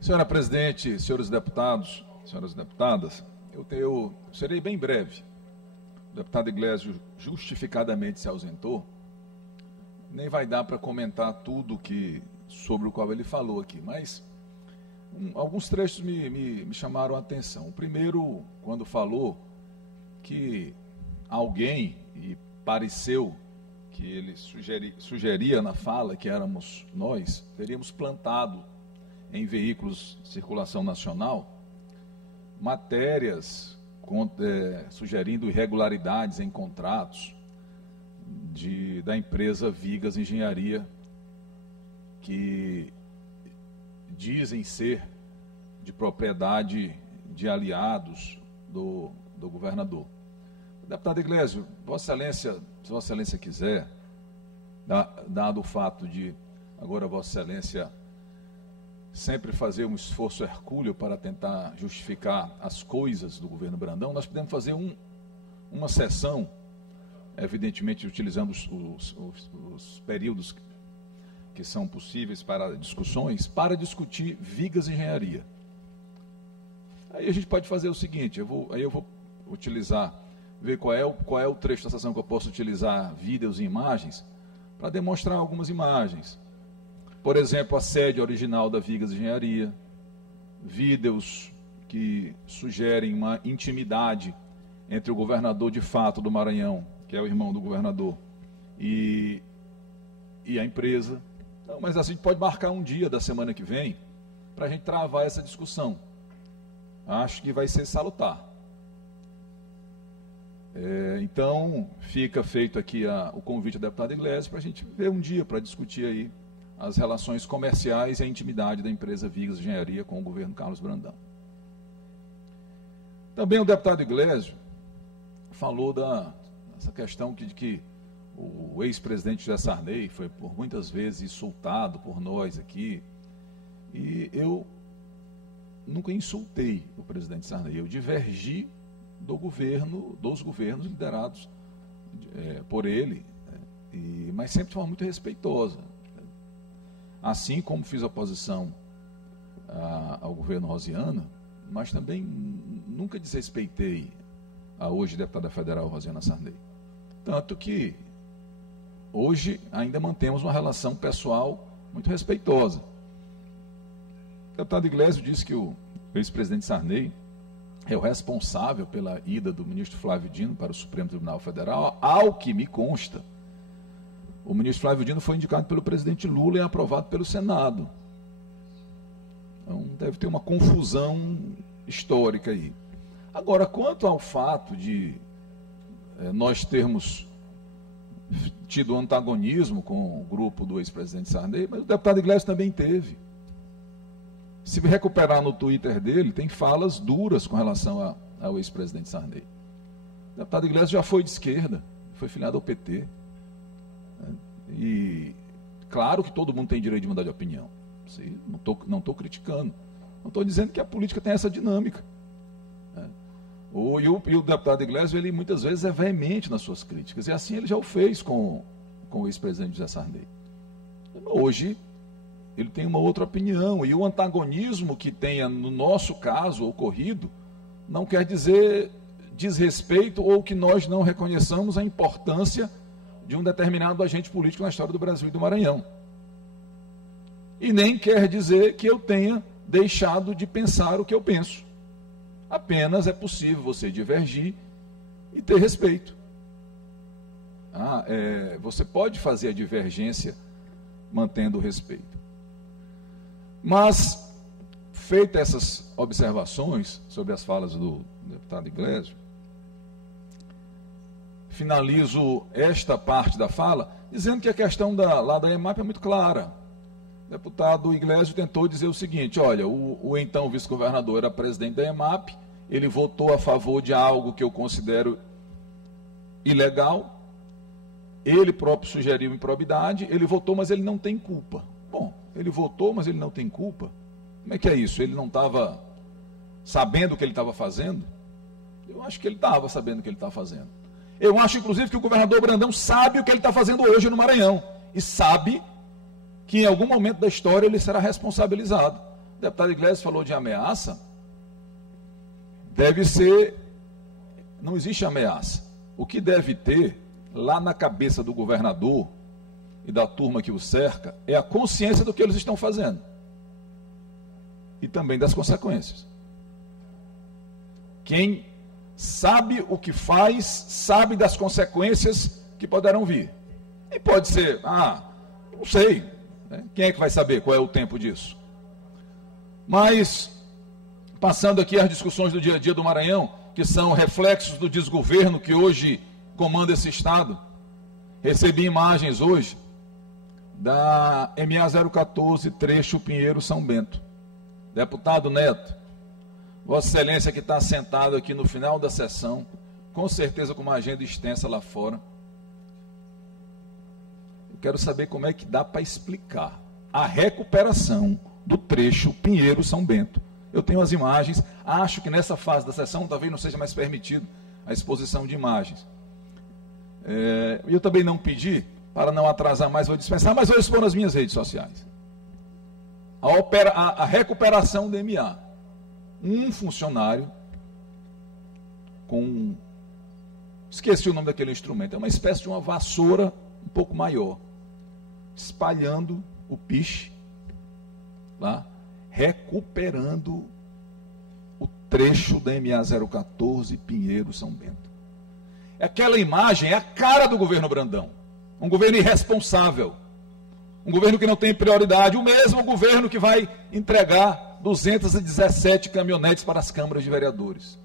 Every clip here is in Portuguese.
Senhora presidente, senhores deputados, senhoras deputadas, eu serei bem breve. O deputado Iglesias justificadamente se ausentou. Nem vai dar para comentar tudo sobre o qual ele falou aqui, mas alguns trechos me chamaram a atenção. O primeiro, quando falou que alguém, e pareceu que ele sugeria na fala que éramos nós, teríamos plantado em veículos de circulação nacional matérias sugerindo irregularidades em contratos da empresa Vigas Engenharia, que dizem ser de propriedade de aliados do governador. Deputado Iglesias, Vossa Excelência, se Vossa Excelência quiser, dado o fato de agora Vossa Excelência sempre fazer um esforço hercúleo para tentar justificar as coisas do governo Brandão, nós podemos fazer uma sessão, evidentemente utilizando os períodos que são possíveis para discussões, para discutir Vigas Engenharia. Aí a gente pode fazer o seguinte, eu vou utilizar, ver qual é o trecho da sessão que eu posso utilizar vídeos e imagens, para demonstrar algumas imagens. Por exemplo, a sede original da Vigas Engenharia, vídeos que sugerem uma intimidade entre o governador de fato do Maranhão, que é o irmão do governador, e a empresa. Então, mas assim, a gente pode marcar um dia da semana que vem para a gente travar essa discussão. Acho que vai ser salutar. Então, fica feito aqui o convite ao deputado Iglesias para a gente ver um dia para discutir aí as relações comerciais e a intimidade da empresa Vigas Engenharia com o governo Carlos Brandão. Também o deputado Iglesias falou dessa questão de que o ex-presidente José Sarney foi por muitas vezes insultado por nós aqui, e eu nunca insultei o presidente Sarney, eu divergi dos governos liderados por ele, mas sempre de forma muito respeitosa. Assim como fiz oposição ao governo Rosiana, mas também nunca desrespeitei a hoje deputada federal Rosiana Sarney. Tanto que hoje ainda mantemos uma relação pessoal muito respeitosa. O deputado Iglesias disse que o ex-presidente Sarney é o responsável pela ida do ministro Flávio Dino para o Supremo Tribunal Federal. Ao que me consta, o ministro Flávio Dino foi indicado pelo presidente Lula e aprovado pelo Senado. Então, deve ter uma confusão histórica aí. Agora, quanto ao fato de nós termos tido antagonismo com o grupo do ex-presidente Sarney, mas o deputado Iglesias também teve. Se recuperar no Twitter dele, tem falas duras com relação ao ex-presidente Sarney. O deputado Iglesias já foi de esquerda, foi filiado ao PT. E claro que todo mundo tem direito de mudar de opinião. Não estou criticando. Não estou dizendo que a política tem essa dinâmica. E o deputado Iglesias, ele muitas vezes é veemente nas suas críticas. E assim ele já o fez com o ex-presidente José Sarney. Hoje, ele tem uma outra opinião. E o antagonismo que tenha, no nosso caso, ocorrido, não quer dizer desrespeito ou que nós não reconheçamos a importância de um determinado agente político na história do Brasil e do Maranhão. E nem quer dizer que eu tenha deixado de pensar o que eu penso. Apenas é possível você divergir e ter respeito. Você pode fazer a divergência mantendo o respeito. Mas, feitas essas observações sobre as falas do deputado Iglesias, finalizo esta parte da fala dizendo que a questão lá da EMAP é muito clara. O deputado Iglesias tentou dizer o seguinte: olha, o então vice-governador era presidente da EMAP, ele votou a favor de algo que eu considero ilegal, ele próprio sugeriu improbidade, ele votou, mas ele não tem culpa. Bom, ele votou, mas ele não tem culpa? Como é que é isso? Ele não estava sabendo o que ele estava fazendo? Eu acho que ele estava sabendo o que ele estava fazendo. Eu acho, inclusive, que o governador Brandão sabe o que ele está fazendo hoje no Maranhão. E sabe que em algum momento da história ele será responsabilizado O deputado Iglesias falou de ameaça. Deve ser, não existe ameaça. O que deve ter lá na cabeça do governador e da turma que o cerca é a consciência do que eles estão fazendo e também das consequências. Quem sabe o que faz, sabe das consequências que poderão vir. E pode ser, não sei, né? Quem é que vai saber qual é o tempo disso? Mas, passando aqui as discussões do dia a dia do Maranhão, que são reflexos do desgoverno que hoje comanda esse estado, recebi imagens hoje da MA 014, trecho Pinheiro-São Bento. Deputado Neto, Vossa Excelência que está sentado aqui no final da sessão, com certeza com uma agenda extensa lá fora. Eu quero saber como é que dá para explicar a recuperação do trecho Pinheiro-São Bento. Eu tenho as imagens, acho que nessa fase da sessão talvez não seja mais permitido a exposição de imagens. Eu também não pedi, para não atrasar mais, vou dispensar, mas vou expor nas minhas redes sociais. A recuperação do MA. Um funcionário com... esqueci o nome daquele instrumento, é uma espécie de uma vassoura um pouco maior, espalhando o piche lá, recuperando o trecho da MA 014 Pinheiro-São Bento. Aquela imagem é a cara do governo Brandão. Um governo irresponsável. Um governo que não tem prioridade. O mesmo governo que vai entregar 217 caminhonetes para as câmaras de vereadores.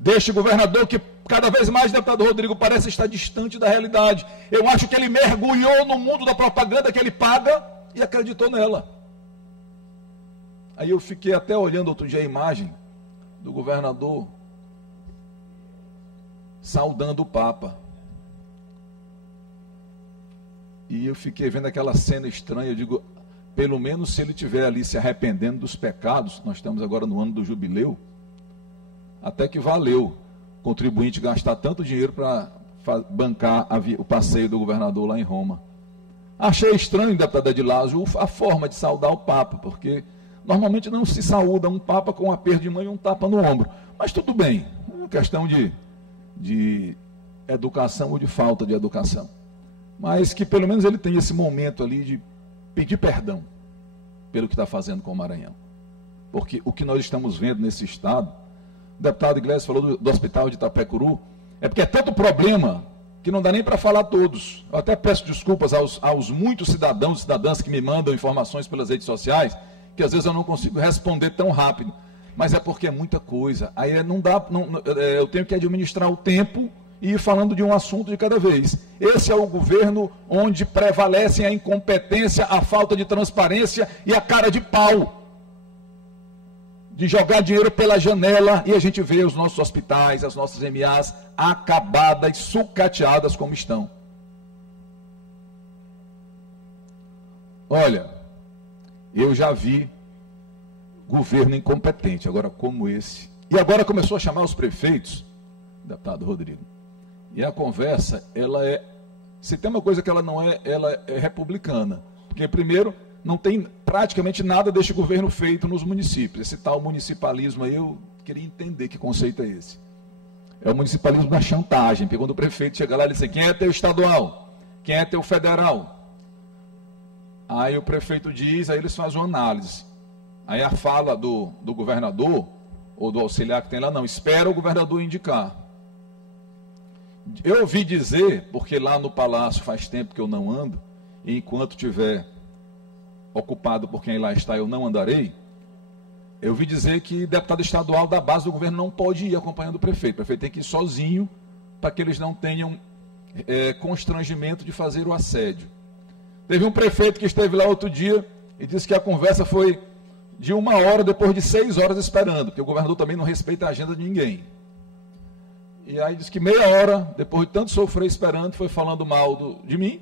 Deste governador que cada vez mais, deputado Rodrigo, parece estar distante da realidade. Eu acho que ele mergulhou no mundo da propaganda que ele paga e acreditou nela. Aí eu fiquei até olhando outro dia a imagem do governador saudando o Papa. E eu fiquei vendo aquela cena estranha, eu digo, pelo menos se ele estiver ali se arrependendo dos pecados, nós estamos agora no ano do jubileu, até que valeu o contribuinte gastar tanto dinheiro para bancar o passeio do governador lá em Roma. Achei estranho, deputado Edilásio, a forma de saudar o Papa, porque normalmente não se saúda um Papa com um aperto de mão e um tapa no ombro. Mas tudo bem, é uma questão de educação ou de falta de educação. Mas que pelo menos ele tenha esse momento ali de pedir perdão pelo que está fazendo com o Maranhão. Porque o que nós estamos vendo nesse estado, o deputado Iglesias falou do hospital de Itapecuru, é porque é tanto problema que não dá nem para falar todos. Eu até peço desculpas aos muitos cidadãos e cidadãs que me mandam informações pelas redes sociais, que às vezes eu não consigo responder tão rápido. Mas é porque é muita coisa. Aí não dá, eu tenho que administrar o tempo e ir falando de um assunto de cada vez. Esse é o governo onde prevalecem a incompetência, a falta de transparência e a cara de pau. De jogar dinheiro pela janela e a gente vê os nossos hospitais, as nossas MAs acabadas, sucateadas como estão. Olha, eu já vi governo incompetente, agora como esse. E agora começou a chamar os prefeitos, deputado Rodrigo. E a conversa, se tem uma coisa que ela não é, ela é republicana. Porque, primeiro, não tem praticamente nada deste governo feito nos municípios. Esse tal municipalismo aí, eu queria entender que conceito é esse. É o municipalismo da chantagem. Quando o prefeito chega lá e diz assim, quem é teu estadual? Quem é teu federal? Aí o prefeito diz, aí eles fazem uma análise. Aí a fala do governador, ou do auxiliar que tem lá, não, espera o governador indicar. Eu ouvi dizer, porque lá no Palácio faz tempo que eu não ando, e enquanto estiver ocupado por quem lá está, eu não andarei. Eu ouvi dizer que deputado estadual da base do governo não pode ir acompanhando o prefeito. O prefeito tem que ir sozinho, para que eles não tenham constrangimento de fazer o assédio. Teve um prefeito que esteve lá outro dia e disse que a conversa foi de 1 hora, depois de 6 horas esperando, porque o governador também não respeita a agenda de ninguém. E aí disse que meia hora, depois de tanto sofrer esperando, foi falando mal de mim,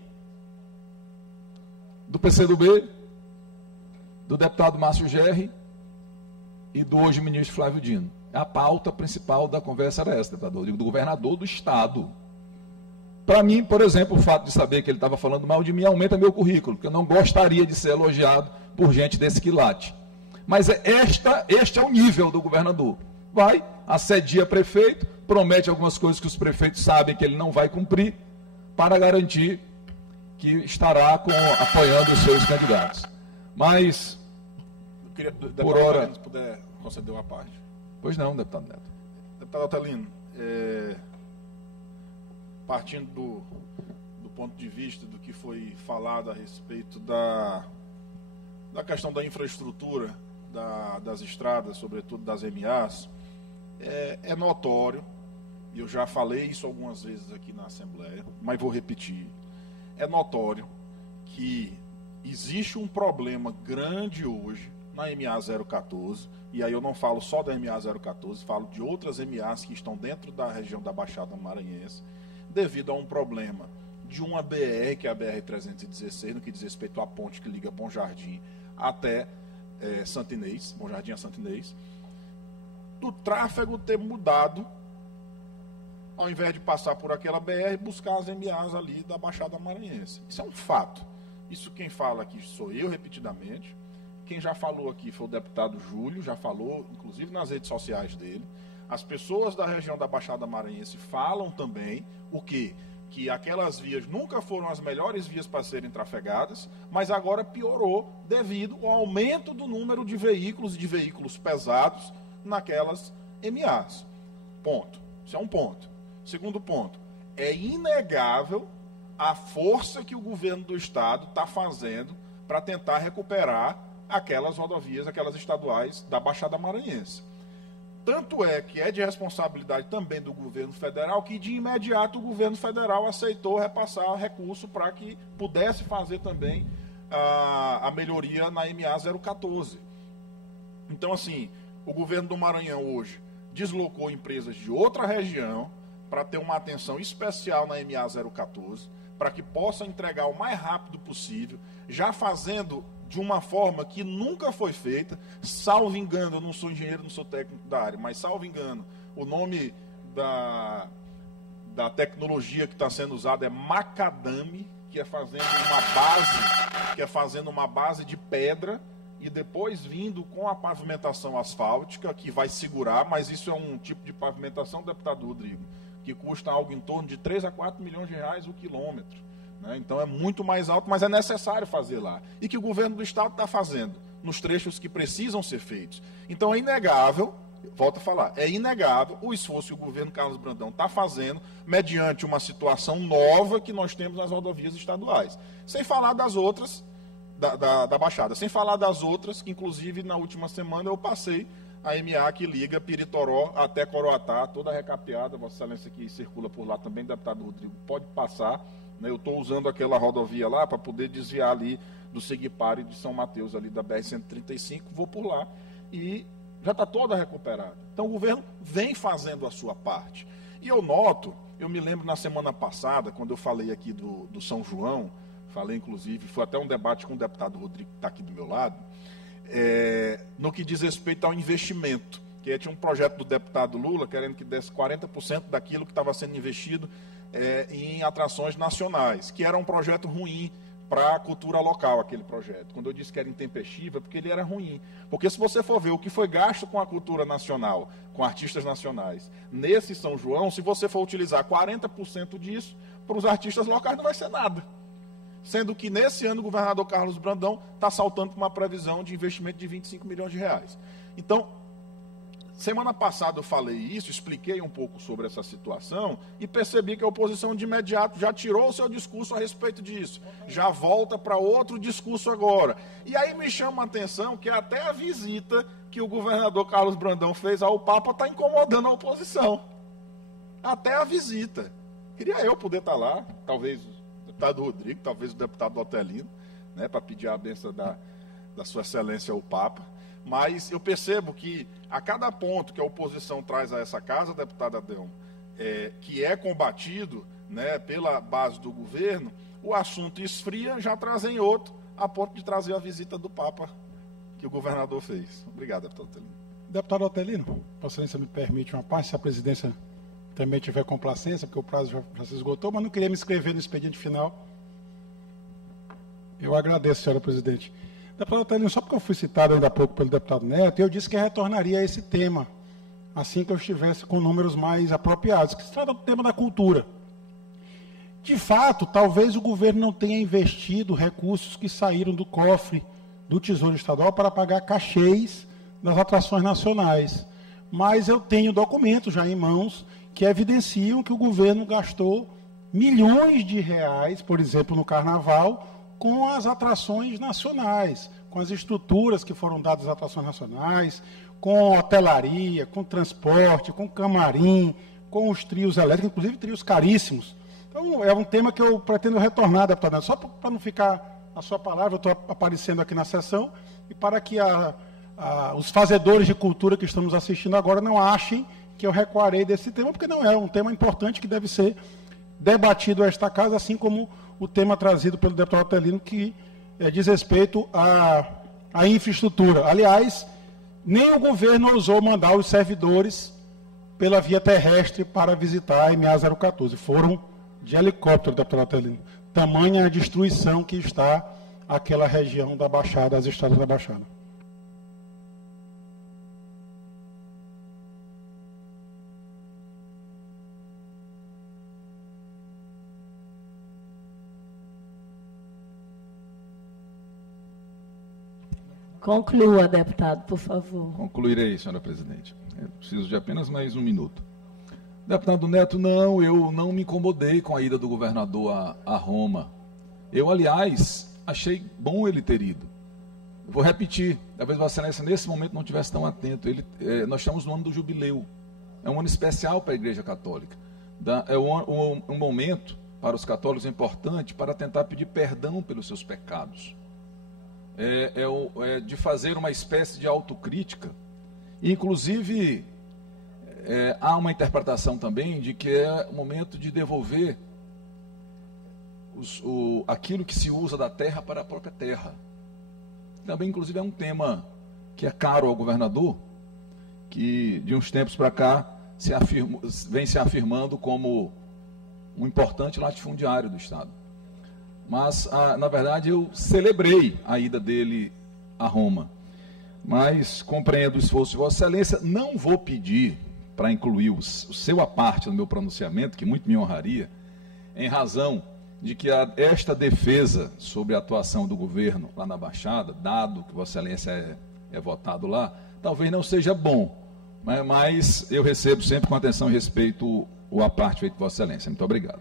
do PCdoB, do deputado Márcio Gerri e do hoje ministro Flávio Dino. A pauta principal da conversa era essa, deputador, do governador do estado. Para mim, por exemplo, o fato de saber que ele estava falando mal de mim aumenta meu currículo, porque eu não gostaria de ser elogiado por gente desse quilate. Mas este é o nível do governador. Vai, assedia prefeito, promete algumas coisas que os prefeitos sabem que ele não vai cumprir, para garantir que estará apoiando os seus candidatos. Mas, eu queria, por hora... se puder conceder uma parte. Pois não, deputado Neto. Deputado Otelino, partindo do ponto de vista do que foi falado a respeito da questão da infraestrutura das estradas, sobretudo das MAs, é notório, e eu já falei isso algumas vezes aqui na Assembleia, mas vou repetir, é notório que existe um problema grande hoje na MA 014, e aí eu não falo só da MA 014, falo de outras MAs que estão dentro da região da Baixada Maranhense, devido a um problema de uma BR, que é a BR-316, no que diz respeito à ponte que liga Bom Jardim até Santo Inês, Bom Jardim a Santo Inês, do tráfego ter mudado, ao invés de passar por aquela BR, buscar as MAs ali da Baixada Maranhense. Isso é um fato. Isso quem fala aqui sou eu, repetidamente. Quem já falou aqui foi o deputado Júlio, já falou, inclusive nas redes sociais dele. As pessoas da região da Baixada Maranhense falam também o quê? Que aquelas vias nunca foram as melhores vias para serem trafegadas, mas agora piorou devido ao aumento do número de veículos e de veículos pesados naquelas MAs. Ponto. Isso é um ponto. Segundo ponto, é inegável a força que o governo do estado está fazendo para tentar recuperar aquelas rodovias, aquelas estaduais da Baixada Maranhense. Tanto é que é de responsabilidade também do governo federal que, de imediato, o governo federal aceitou repassar recurso para que pudesse fazer também a melhoria na MA 014. Então, assim, o governo do Maranhão hoje deslocou empresas de outra região para ter uma atenção especial na MA 014, para que possa entregar o mais rápido possível, já fazendo de uma forma que nunca foi feita, salvo engano, eu não sou engenheiro, não sou técnico da área, mas salvo engano, o nome da tecnologia que está sendo usada é macadame, que é fazendo uma base de pedra e depois vindo com a pavimentação asfáltica, que vai segurar, mas isso é um tipo de pavimentação, deputado Rodrigo, que custa algo em torno de 3 a 4 milhões de reais o quilômetro. Né? Então é muito mais alto, mas é necessário fazer lá. E que o governo do estado está fazendo, nos trechos que precisam ser feitos. Então é inegável, volto a falar, é inegável o esforço que o governo Carlos Brandão está fazendo, mediante uma situação nova que nós temos nas rodovias estaduais. Sem falar das outras, da Baixada, sem falar das outras, que inclusive na última semana eu passei a MA que liga Piritoró até Coroatá, toda recapeada, Vossa Excelência que circula por lá também, deputado Rodrigo, pode passar, né? Eu estou usando aquela rodovia lá para poder desviar ali do Seguipare de São Mateus, ali da BR-135, vou por lá e já está toda recuperada. Então o governo vem fazendo a sua parte. E eu noto, eu me lembro na semana passada, quando eu falei aqui do São João, falei inclusive, foi até um debate com o deputado Rodrigo, que está aqui do meu lado, no que diz respeito ao investimento, que tinha um projeto do deputado Lula querendo que desse 40% daquilo que estava sendo investido em atrações nacionais, que era um projeto ruim para a cultura local, aquele projeto. Quando eu disse que era intempestivo, é porque ele era ruim. Porque se você for ver o que foi gasto com a cultura nacional, com artistas nacionais, nesse São João, se você for utilizar 40% disso, para os artistas locais não vai ser nada. Sendo que nesse ano o governador Carlos Brandão está saltando para uma previsão de investimento de 25 milhões de reais. Então, semana passada eu falei isso, expliquei um pouco sobre essa situação e percebi que a oposição de imediato já tirou o seu discurso a respeito disso. Já volta para outro discurso agora. E aí me chama a atenção que até a visita que o governador Carlos Brandão fez ao Papa está incomodando a oposição. Até a visita. Queria eu poder estar lá, talvez o deputado Rodrigo, talvez o deputado Otelino, né, para pedir a bênção da sua excelência ao Papa. Mas eu percebo que a cada ponto que a oposição traz a essa casa, deputado Adão, que é combatido, né, pela base do governo, o assunto esfria, já trazem outro, a ponto de trazer a visita do Papa que o governador fez. Obrigado, deputado Otelino. Deputado Otelino, Vossa Excelência me permite uma parte, se a presidência também tiver complacência, porque o prazo já se esgotou, mas não queria me inscrever no expediente final. Eu agradeço, senhora presidente. Deputado Otelino, só porque eu fui citado ainda há pouco pelo deputado Neto, eu disse que retornaria a esse tema, assim que eu estivesse com números mais apropriados, que se trata do tema da cultura. De fato, talvez o governo não tenha investido recursos que saíram do cofre do Tesouro Estadual para pagar cachês das atrações nacionais. Mas eu tenho documentos já em mãos que evidenciam que o governo gastou milhões de reais, por exemplo, no Carnaval, com as atrações nacionais, com as estruturas que foram dadas às atrações nacionais, com hotelaria, com transporte, com camarim, com os trios elétricos, inclusive trios caríssimos. Então, é um tema que eu pretendo retornar, deputado Neto, só para não ficar a sua palavra, eu estou aparecendo aqui na sessão, e para que os fazedores de cultura que estamos assistindo agora não achem que eu recuarei desse tema, porque não é um tema importante que deve ser debatido a esta casa, assim como o tema trazido pelo deputado Otelino, que diz respeito à infraestrutura. Aliás, nem o governo ousou mandar os servidores pela via terrestre para visitar a MA 014. Foram de helicóptero, deputado Otelino. Tamanha a destruição que está aquela região da Baixada, as estradas da Baixada. Conclua, deputado, por favor. Concluirei, senhora presidente. Eu preciso de apenas mais um minuto. Deputado Neto, não, eu não me incomodei com a ida do governador a Roma. Eu, aliás, achei bom ele ter ido. Vou repetir, talvez Vossa Excelência nesse momento não estivesse tão atento. Nós estamos no ano do jubileu. É um ano especial para a Igreja Católica. É um momento para os católicos importante para tentar pedir perdão pelos seus pecados. De fazer uma espécie de autocrítica. Inclusive, há uma interpretação também de que é o momento de devolver aquilo que se usa da terra para a própria terra. Também, inclusive, é um tema que é caro ao governador, que de uns tempos para cá vem se afirmando como um importante latifundiário do Estado. Mas, na verdade, eu celebrei a ida dele a Roma. Mas compreendo o esforço de Vossa Excelência. Não vou pedir para incluir o seu à parte no meu pronunciamento, que muito me honraria, em razão de que esta defesa sobre a atuação do governo lá na Baixada, dado que Vossa Excelência é votado lá, talvez não seja bom. Mas eu recebo sempre com atenção e respeito o à parte feito por Vossa Excelência. Muito obrigado.